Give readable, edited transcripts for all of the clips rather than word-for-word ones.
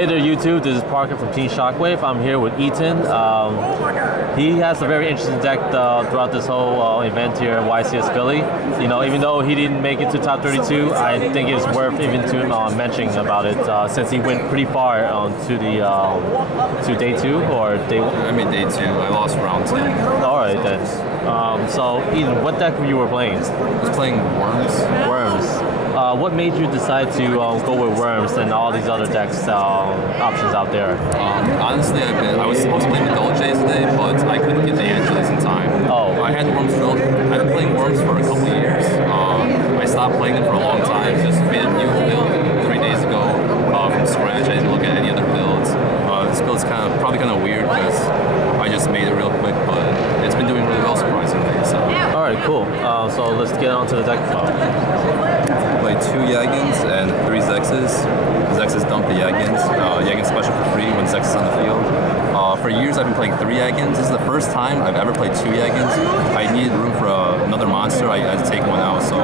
Hey there, YouTube. This is Parker from Team Shockwave. I'm here with Ethan. He has a very interesting deck throughout this whole event here at YCS Philly. You know, even though he didn't make it to top 32, I think it's worth even to mentioning about it since he went pretty far to the to day 2 or day 1. I mean day 2. I lost round 10. All right then. So Ethan, what deck you were playing? I was playing Worms. Worms. What made you decide to go with Worms and all these other decks options out there? Honestly, I was supposed to play the Gold Jays today, but I couldn't get the Angeles in time. Oh. I had Worms built. I've been playing Worms for a couple of years. I stopped playing them for a long time. Just made a new build 3 days ago from scratch. I didn't look at any other builds. This build's probably kind of weird because I just made it real quick, but it's been doing really well surprisingly. So. All right, cool. So let's get on to the deck. Play 2 Yagins and 3 Zexes. Zexes dump the Yagins. Yagins special for free when Zex is on the field. For years I've been playing 3 Yagins. This is the first time I've ever played 2 Yagins. I needed room for another monster. I had to take one out. So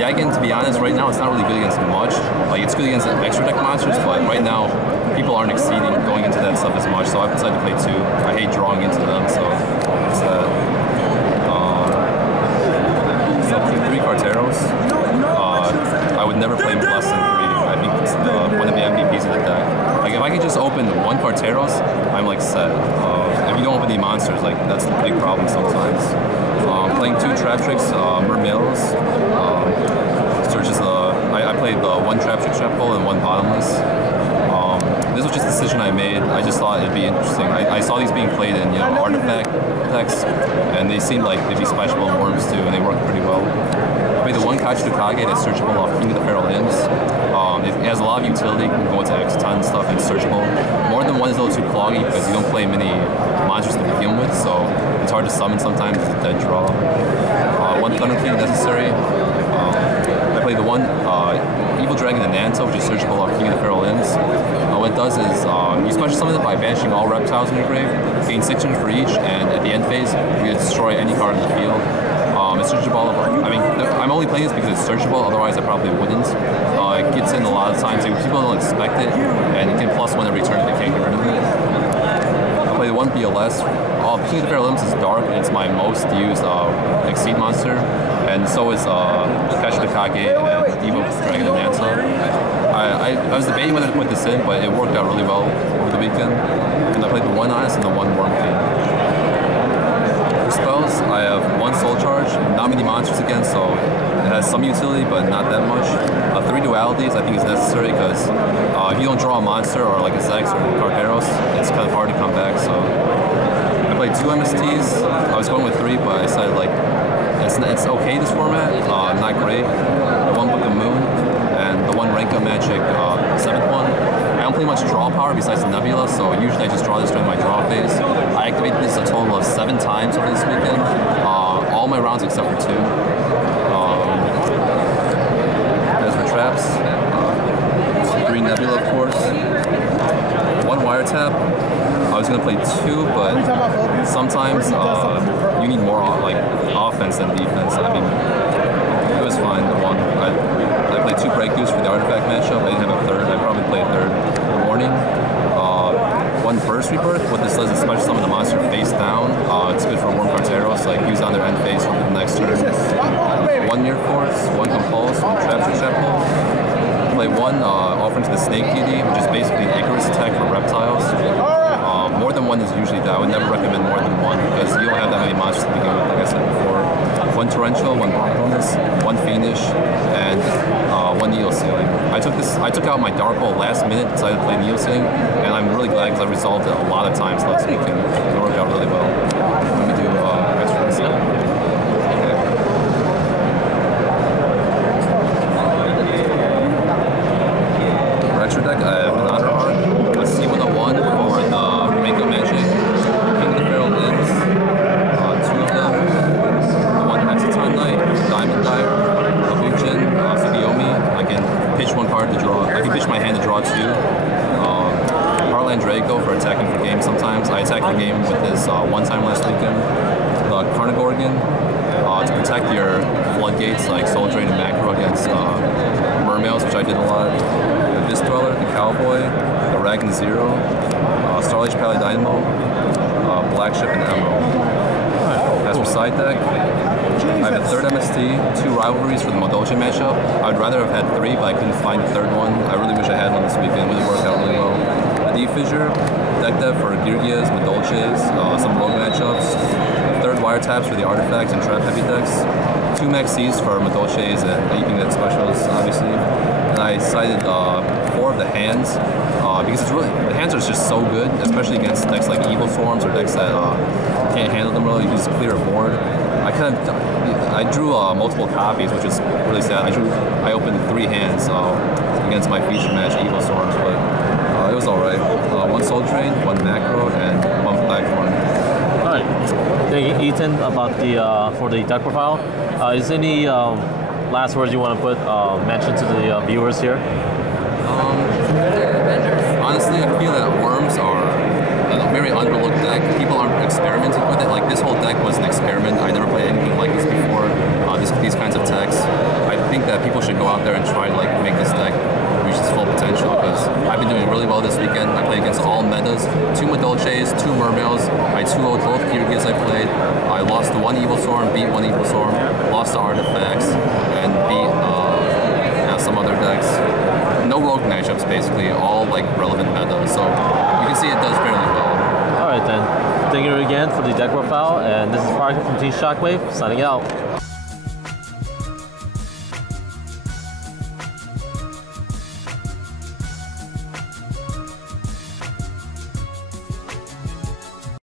Yagin, to be honest, right now it's not really good against much. Like it's good against extra deck monsters, but right now people aren't exceeding going into that stuff as much. So I've decided to play 2. I hate drawing into them, so it's that. 3 Carteros. I would never play less than 3. I think it's one of the MVPs of the deck. Like if I could just open 1 Carteros, I'm like set. If you don't open the monsters, like that's the big problem sometimes. Playing 2 Trap Tricks, Mermails. I played 1 Trap Trick Trap Hole and 1 Bottomless. This was just a decision I made. I just thought it'd be interesting. I saw these being played in artifact decks, and they seemed like they'd be splashable in Worms too, and they worked pretty well. I played the 1 Kachu Kage that's searchable off King of the Feral Imps. It has a lot of utility, you can go into X-Ton and stuff, and it's searchable. More than 1 is a little too cloggy because you don't play many monsters to begin with, so it's hard to summon sometimes, it's a dead draw. 1 Thunder King necessary. I played the 1 Evil Dragon and Nanta, which is searchable off King of the Feral Imps. What it does is you special summon it by banishing all reptiles in your grave, gain 600 for each, and at the end phase, you can destroy any card in the field. It's searchable. I mean, I'm only playing this because it's searchable, otherwise I probably wouldn't. It gets in a lot of times, people don't expect it, and you can +1 every turn if they can't get rid of it. I play the 1 BLS. King of the Feral Imps is dark, and it's my most used Exceed monster, and so is Kachu Kage and Evil Dragon and Nanta. I was debating whether to put this in, but it worked out really well over the weekend. And I played the 1 Honest and the 1 Worm King. For spells, I have 1 Soul Charge, not many monsters again, so it has some utility, but not that much. 3 Dualities I think is necessary because if you don't draw a monster or like a Zex or Carteros, it's kind of hard to come back. So I played 2 MSTs. I was going with 3, but I decided like it's okay this format, not great. The 1 Book of Moon and the 1 Rank of Magic 7th one. I don't play much draw power besides the Nebula, so usually I just draw this during my draw phase. I activated this a total of 7 times over this weekend. All my rounds except for 2. As for traps, 3 Nebula of course. 1 Wiretap. I was gonna play 2, but sometimes you need more like offense than defense. I mean, it was fine. The 1 I played 2 Breakthroughs for the artifact matchup. I didn't have a 3rd. I probably played a 3rd in the morning. 1 Burst Rebirth. What this does is special summon the monster face down. It's good for Worm Carteros, like use on their end phase for the next turn. 1 Near Force, 1 Compulse, 1 Trap Trick Trap Hole. Play 1 offering to the Snake DD, which is basically an Icarus attack for reptiles. More than 1 is usually that. I would never recommend more than 1 because you don't have that many monsters to begin with, like I said before. 1 Torrential, 1 Bonus, 1 Fiendish, and 1 Needle Sealing. I took out my Dark Hole last minute, decided to play Needle Sealing, and I'm really glad because I resolved it a lot of times last weekend. It worked out really well. Let me do extra set. For extra deck, I have an Honor Heart, a C101 for the Rank of Magic, King of the Feral Imps, 2 of them, 1 Hexaton Knight, Diamond Dire, a Bujin, Tsukiyomi. I can pitch 1 card to draw. I can pitch my hand to draw 2. Heartland Draco for attacking for game sometimes. I attacked the game with this 1 time last weekend. The Carnagorgon, to protect your floodgates like Soul Drain and Macro against Mermails, which I did a lot. The Abyss Dweller, the Cowboy, the Ragn Zero, Starlight Paladynamo, Black Ship, and Emerald. As for side deck, I have a third MST, 2 rivalries for the Modolche matchup. I would rather have had 3, but I couldn't find the third one. I really wish I had one this weekend. It really worked out really well. Deep Fissure, deck dev for Girgias, Modolches, some rogue matchups. 3rd wiretaps for the artifacts and trap heavy decks. 2 Maxis for Modolches and anything that specials, obviously. And I cited 4 of the hands because it's really, the hands are just so good, especially against decks like Evil Swarms or decks that can't handle them really. You can just clear a board. I drew multiple copies, which is really sad. I opened 3 hands against my feature match, Evil Swarms, but it was alright. 1 Soul Drain, 1 Macro, and 1 Blackthorn. Alright. Thank you, Ethan, about the for the deck profile. Is there any last words you want to put mention to the viewers here? Honestly, I feel that Worms are a very underlooked deck. People aren't experimenting with it. Like, this whole deck was an experiment. I never played anything like this before. These kinds of decks. I think that people should go out there and try to make this deck reach its full potential, because I've been doing really well this weekend. I played against all metas, 2 Modolches, 2 Mermails. I 2-0'd both Girgias I played. I lost to 1 Evil Storm, beat 1 Evil Storm, lost to Artifacts, and beat some other decks. No rogue matchups, basically, all relevant meta. So you can see it does fairly well. Alright then. Thank you again for the deck profile, and this is Parker from Team Shockwave, signing out.